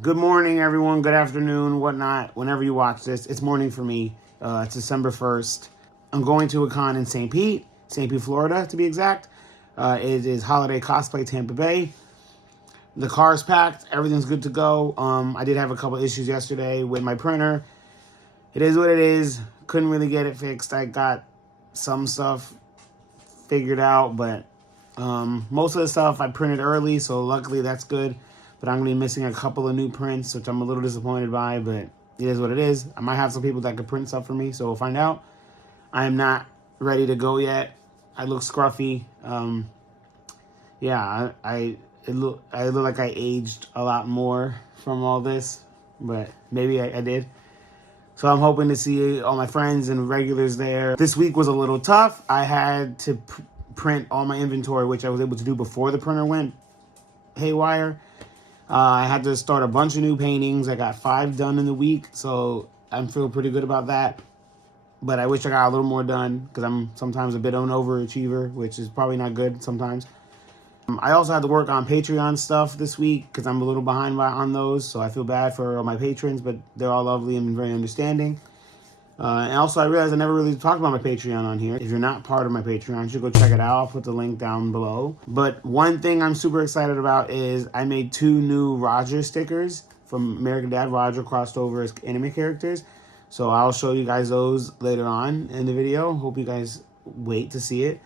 Good morning, everyone. Good afternoon, whatnot. Whenever you watch this, it's morning for me. It's December 1st. I'm going to a con in St. Pete, Florida, to be exact. It is Holiday Cosplay Tampa Bay. The car's packed. Everything's good to go. I did have a couple issues yesterday with my printer. It is what it is. Couldn't really get it fixed. I got some stuff figured out, but most of the stuff I printed early, so luckily that's good. But I'm going to be missing a couple of new prints, which I'm a little disappointed by, but it is what it is. I might have some people that could print stuff for me, so we'll find out. I am not ready to go yet. I look scruffy. Yeah, I look like I aged a lot more from all this, but maybe I did. So I'm hoping to see all my friends and regulars there. This week was a little tough. I had to print all my inventory, which I was able to do before the printer went haywire. I had to start a bunch of new paintings. I got 5 done in the week, so I'm feeling pretty good about that. But I wish I got a little more done because I'm sometimes a bit of an overachiever, which is probably not good sometimes. I also had to work on Patreon stuff this week because I'm a little behind on those, so I feel bad for all my patrons, but they're all lovely and very understanding. And also, I realized I never really talked about my Patreon on here. If you're not part of my Patreon, you should go check it out. I'll put the link down below. But one thing I'm super excited about is I made 2 new Roger stickers from American Dad. Roger crossed over as anime characters. So I'll show you guys those later on in the video. Hope you guys wait to see it.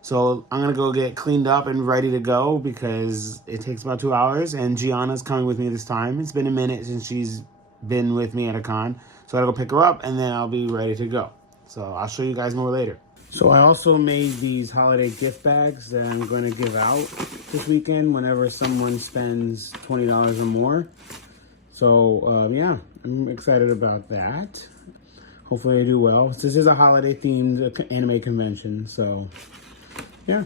So I'm going to go get cleaned up and ready to go because it takes about 2 hours. And Gianna's coming with me this time. It's been a minute since she's been with me at a con. So I'll go pick her up and then I'll be ready to go. So I'll show you guys more later. So I also made these holiday gift bags that I'm going to give out this weekend whenever someone spends $20 or more. So yeah, I'm excited about that. Hopefully I do well. This is a holiday themed anime convention, so yeah.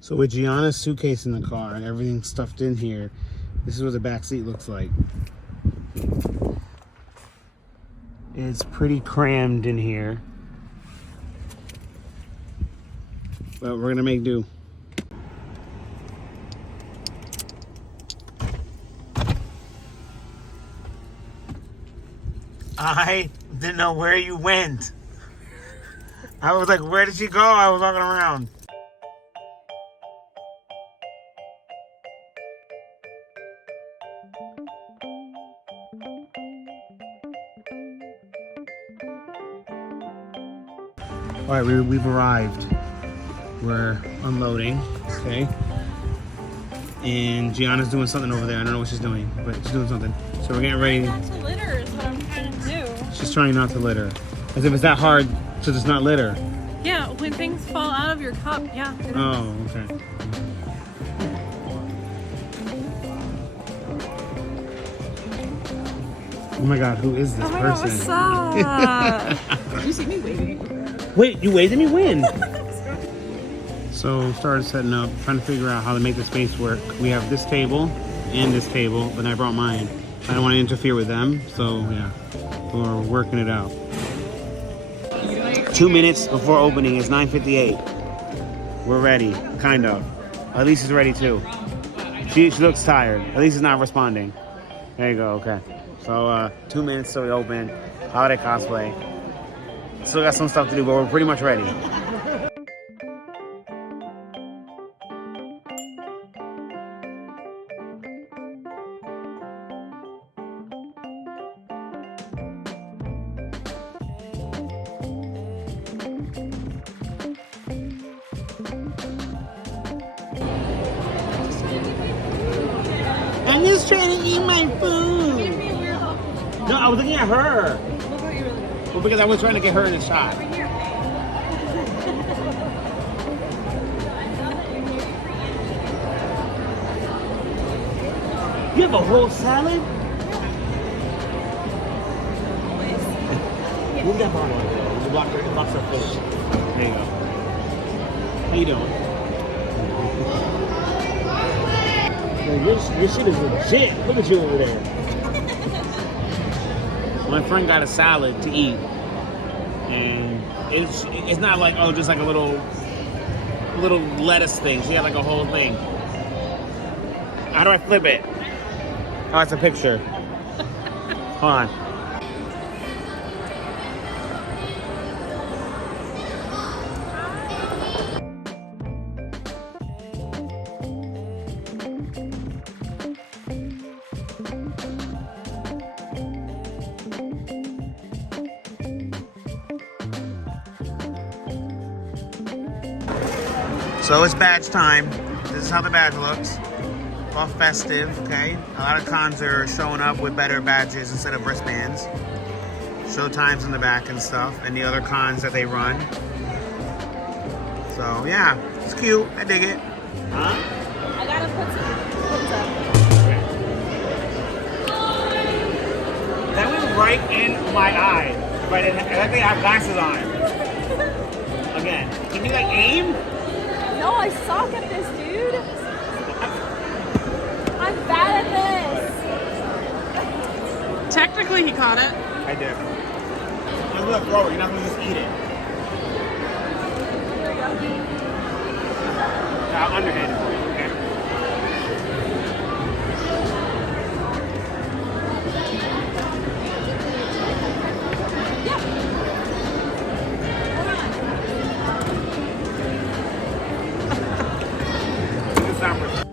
So with Gianna's suitcase in the car and everything stuffed in here, this is what the back seat looks like. It's pretty crammed in here, but we're gonna make do. I didn't know where you went. I was like, where did she go? I was walking around. All right, we've arrived. We're unloading, okay? And Gianna's doing something over there. I don't know what she's doing, but she's doing something. So we're getting ready. Not to litter is what I'm trying to do. She's trying not to litter. As if it's that hard to just not litter. Yeah, when things fall out of your cup, yeah. Oh, okay. Oh my God, who is this person? God, what's up? You see me waving. Wait, you waved at me when? So started setting up, trying to figure out how to make the space work. We have this table and this table, but I brought mine. I don't want to interfere with them, so yeah, we're working it out. 2 minutes before opening, it's 9:58. We're ready, kind of. Elise is ready too. She looks tired. Elise is not responding. There you go, okay. So 2 minutes till we open. Holiday cosplay. Still got some stuff to do, but we're pretty much ready. I'm just trying to eat my food. No, I was looking at her. Well, because I was trying to get her in the shot. You have a whole salad? Move that bottle. It blocks her face. There you go. How you doing? Your shit is legit. Look at you over there. My friend got a salad to eat, and it's not like, oh, just like a little lettuce thing. She had like a whole thing. How do I flip it? Oh, it's a picture. Hold on. So it's badge time. This is how the badge looks. All festive, okay? A lot of cons are showing up with better badges instead of wristbands. Show times in the back and stuff, and the other cons that they run. So yeah, it's cute. I dig it. Huh? I gotta put some. That went right in my eye. But I think I have glasses on. Again, can you like aim? No, I suck at this, dude. I'm bad at this. Technically, he caught it. I did. You're gonna throw it. You're not gonna just eat it. Here we go. I'll underhand it for you, okay? It's not worth it.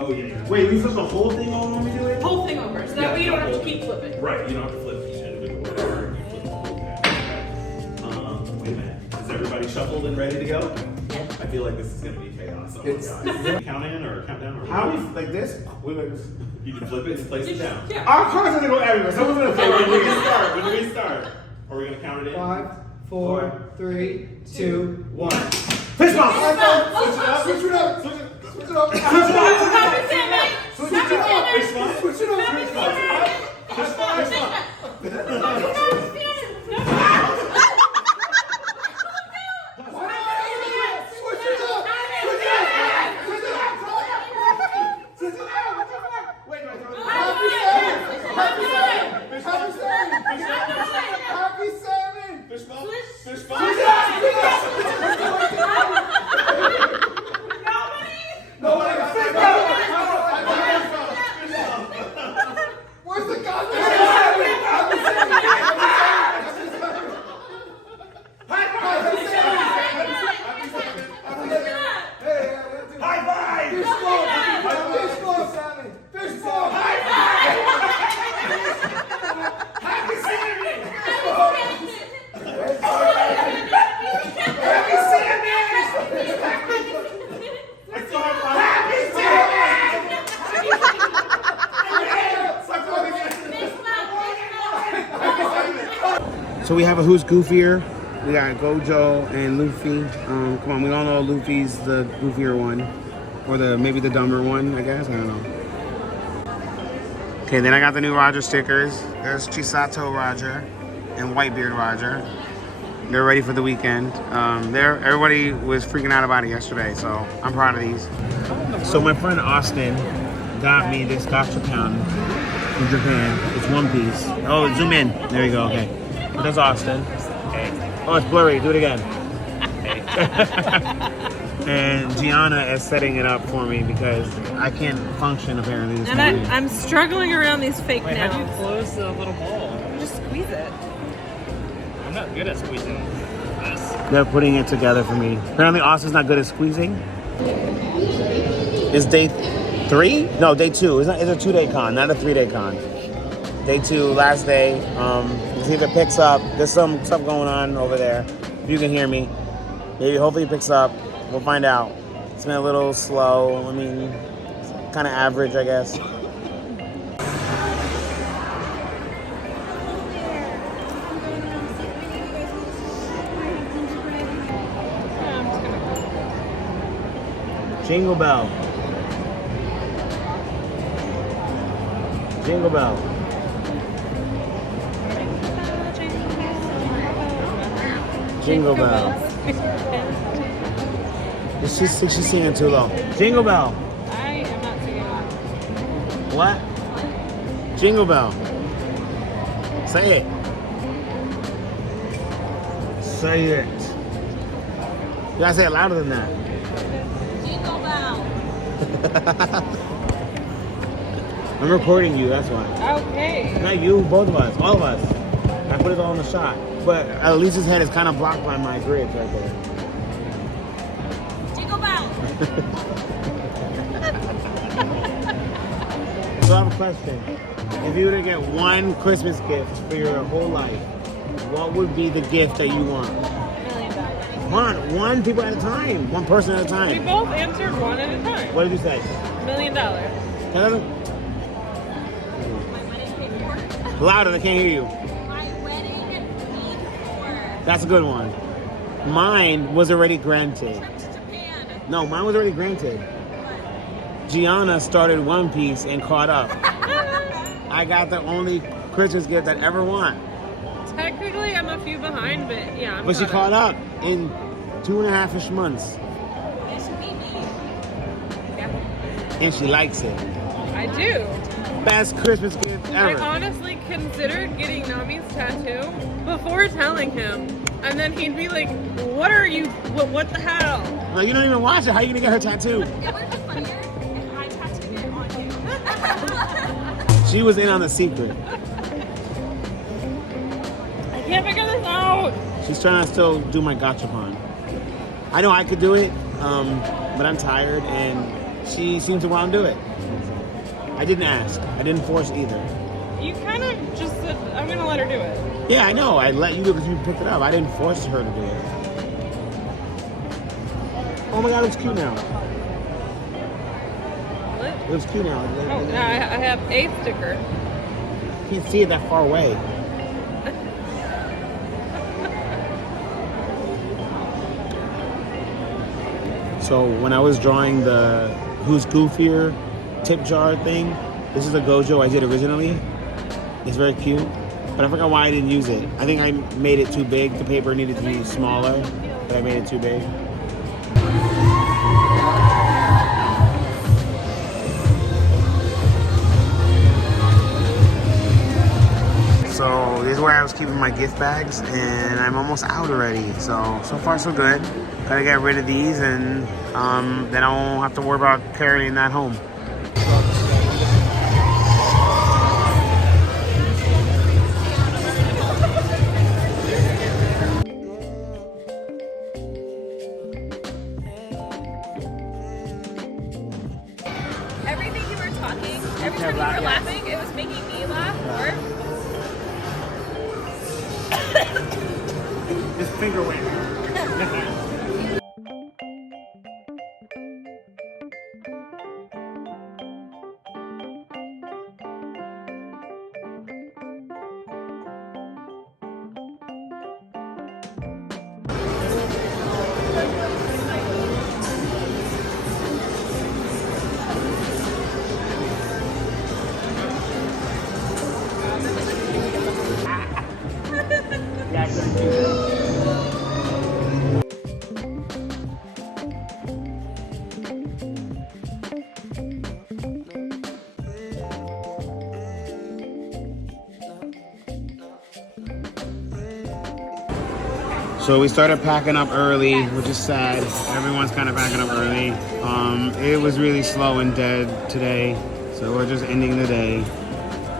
Oh yeah. Wait, you flip the whole thing over when we do it? Whole thing over, so that way you don't have to keep flipping. Right, you don't have to flip each individual card. You flip the whole deck. Wait a minute. Is everybody shuffled and ready to go? Yeah. I feel like this is gonna be chaos. Oh my god. Count in or count down or How do you, like this? You can flip it and place it down. Yeah. Our cards are gonna go everywhere. Someone's gonna Okay, flip when it. we start, when we start, are we gonna count it in? 5, 4, 3, 2, 1. Fist bump! Switch it up! Switch it up! Switch it up! Switch it up! Switch it up! Switch it up! Switch it up! Happy 7! Fish ball? Fish ball? Where's the goddamn High five! So we have a Who's Goofier. We got Gojo and Luffy. Come on, we all know Luffy's the goofier one. Or maybe the dumber one, I guess. I don't know. Okay, then I got the new Roger stickers. There's Chisato Roger and Whitebeard Roger. They're ready for the weekend. Everybody was freaking out about it yesterday, so I'm proud of these. So my friend Austin got me this gotcha pound from Japan. It's one piece. Oh, zoom in. There you go, okay. That's Austin. Hey. Oh, it's blurry. Do it again. Hey. And Gianna is setting it up for me because I can't function apparently this And morning. I'm struggling around these fake Wait, how do you nails. close the little ball? Just squeeze it. I'm not good at squeezing this. They're putting it together for me. Apparently Austin's not good at squeezing. It's day 3? No, day 2. It's a 2-day con, not a 3-day con. Day 2, last day. It either picks up. There's some stuff going on over there. If you can hear me. Maybe hopefully it picks up. We'll find out. It's been a little slow. I mean, kind of average, I guess. Jingle Bell. Jingle Bell. Jingle Bell. She's singing too low. Jingle Bell. What? Jingle Bell. Say it. Say it. You gotta say it louder than that. Jingle Bell. I'm recording you, that's why. Okay. Not you, both of us, all of us. I put it all in the shot. But Elise's head is kind of blocked by my grid right there. Jingle Bell. So I have a question. If you were to get one Christmas gift for your whole life, what would be the gift that you want? $1 million. One people at a time. One person at a We time. both answered one at a time. What did you say? $1 million. Louder, I can't hear you. My wedding paid for. That's a good one. Mine was already granted. Trip to Japan. No, mine was already granted. Gianna started One Piece and caught up. I got the only Christmas gift I'd ever want. Technically, I'm a few behind, but yeah. But she caught up in 2.5-ish months. This beat me. Yeah, And she likes it. I do. Best Christmas gift I ever. honestly considered getting Nami's tattoo before telling him. And then he'd be like, what are you, what the hell? Like, you don't even watch it. How are you going to get her tattoo? It would have been funnier if I tattooed it on you. She was in on the secret. I can't figure this out. She's trying to still do my gachapon. I know I could do it, but I'm tired, and she seems to want to do it. I didn't ask. I didn't force either. You kind of just said, I'm going to let her do it. Yeah, I know. I let you do it because you picked it up. I didn't force her to do it. Oh my God, it looks cute now. What? It looks cute now. Oh, now I have a sticker. You can't see it that far away. So when I was drawing the Who's Goofier tip jar thing, this is a Gojo I did originally. It's very cute, but I forgot why I didn't use it. I think I made it too big. The paper needed to be smaller, but I made it too big. So this is where I was keeping my gift bags, and I'm almost out already. So far so good. Gotta get rid of these, and then I won't have to worry about carrying that home. Everything you were talking, every time you were laughing, it was making me laugh more. Just finger wave. So we started packing up early, which is sad. Everyone's kind of packing up early. It was really slow and dead today, so we're just ending the day.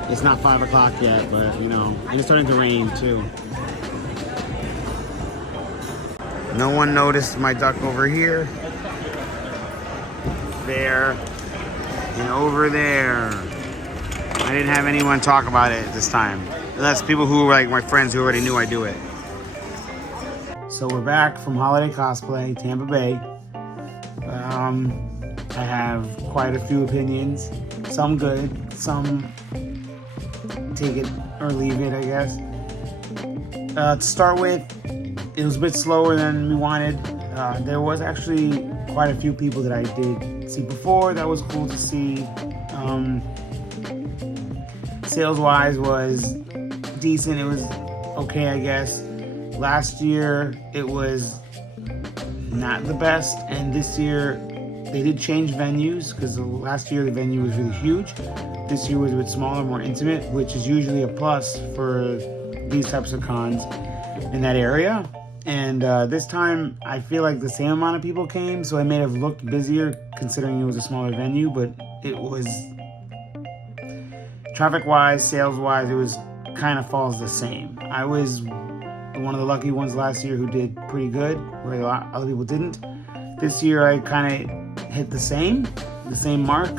It's not 5 o'clock yet, but you know, and it's starting to rain too. No one noticed my duck over here, there, and over there. I didn't have anyone talk about it this time. Unless people who were like my friends who already knew I do it. So we're back from Holiday Cosplay Tampa Bay. I have quite a few opinions. Some good, some take it or leave it, I guess. To start with, it was a bit slower than we wanted. There was actually quite a few people that I did see before. That was cool to see. Sales-wise was decent. It was okay, I guess. Last year, it was not the best, and this year, They did change venues because last year the venue was really huge. This year was a bit smaller, more intimate, which is usually a plus for these types of cons in that area. And this time I feel like the same amount of people came, so it may have looked busier considering it was a smaller venue, but it was, traffic-wise, sales-wise, it was kind of falls the same. I was one of the lucky ones last year who did pretty good, where a lot other people didn't. This year I kind of hit the same mark,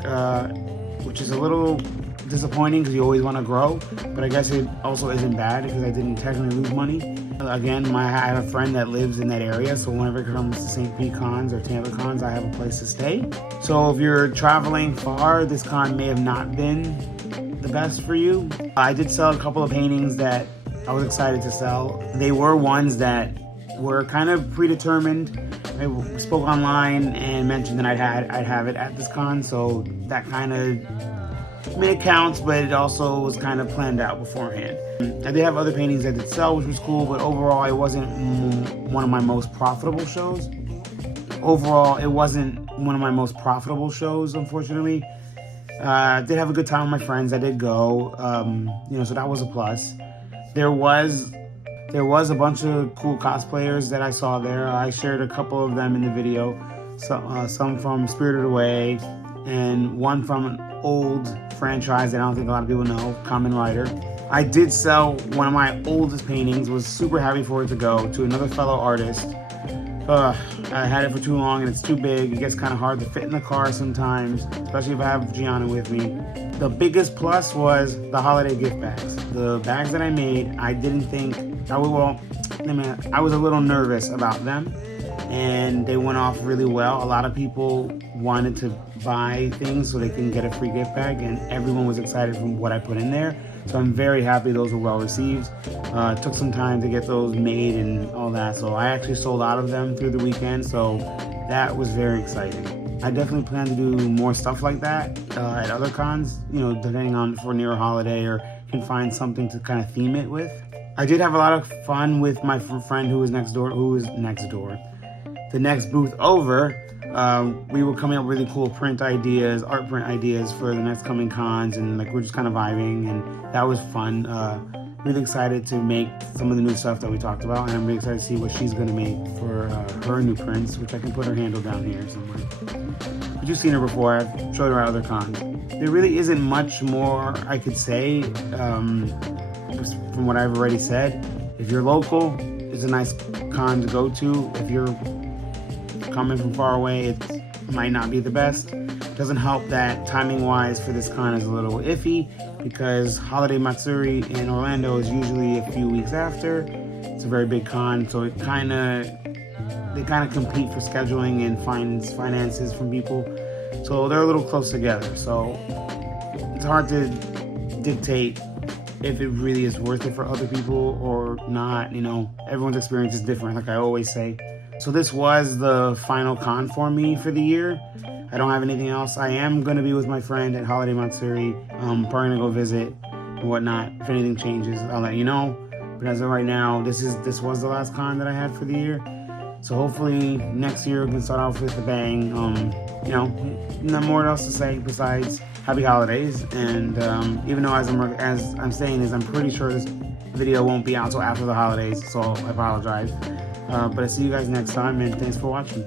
which is a little disappointing because you always want to grow, but I guess it also isn't bad because I didn't technically lose money. Again, I have a friend that lives in that area, so whenever it comes to St. Pete cons or Tampa cons, I have a place to stay. So if you're traveling far, this con may have not been the best for you. I did sell a couple of paintings that I was excited to sell. They were ones that were kind of predetermined. I spoke online and mentioned that I'd have it at this con, so that kind of, I mean, it counts, but it also was kind of planned out beforehand. I did have other paintings I did sell, which was cool, but overall it wasn't one of my most profitable shows. Unfortunately. I did have a good time with my friends. I did go, so that was a plus. There was a bunch of cool cosplayers that I saw there. I shared a couple of them in the video. Some from Spirited Away, and one from an old franchise that I don't think a lot of people know, Kamen Rider. I did sell one of my oldest paintings, was super happy for it to go to another fellow artist. I had it for too long and it's too big. It gets kind of hard to fit in the car sometimes, especially if I have Gianna with me. The biggest plus was the holiday gift bags. The bags that I made, I didn't think, I was a little nervous about them, and they went off really well. A lot of people wanted to buy things so they can get a free gift bag, and everyone was excited from what I put in there. So I'm very happy those were well received. It took some time to get those made and all that. So I actually sold out of them through the weekend. So that was very exciting. I definitely plan to do more stuff like that at other cons, depending on if we're near a holiday or can find something to kind of theme it with. I did have a lot of fun with my friend who was next door. The next booth over. We were coming up with really cool art print ideas for the next coming cons, and we're just kind of vibing, and that was fun. Really excited to make some of the new stuff that we talked about, and I'm really excited to see what she's gonna make for her new prints, which I can put her handle down here somewhere. But you've seen her before. I've showed her at other cons. There really isn't much more I could say from what I've already said. If you're local, it's a nice con to go to. If you're coming from far away, it might not be the best. Doesn't help that timing wise for this con is a little iffy because Holiday Matsuri in Orlando is usually a few weeks after. It's a very big con, so they kind of compete for scheduling and finances from people, so they're a little close together. So it's hard to dictate if it really is worth it for other people or not. Everyone's experience is different, like I always say. So this was the final con for me for the year. I don't have anything else. I am going to be with my friend at Holiday Matsuri. Probably going to go visit and whatnot. If anything changes, I'll let you know. But as of right now, this was the last con that I had for the year. So hopefully next year we can start off with a bang. No more else to say besides happy holidays. And even though as I'm saying this, I'm pretty sure this video won't be out until after the holidays. So I apologize. But I see you guys next time, and thanks for watching.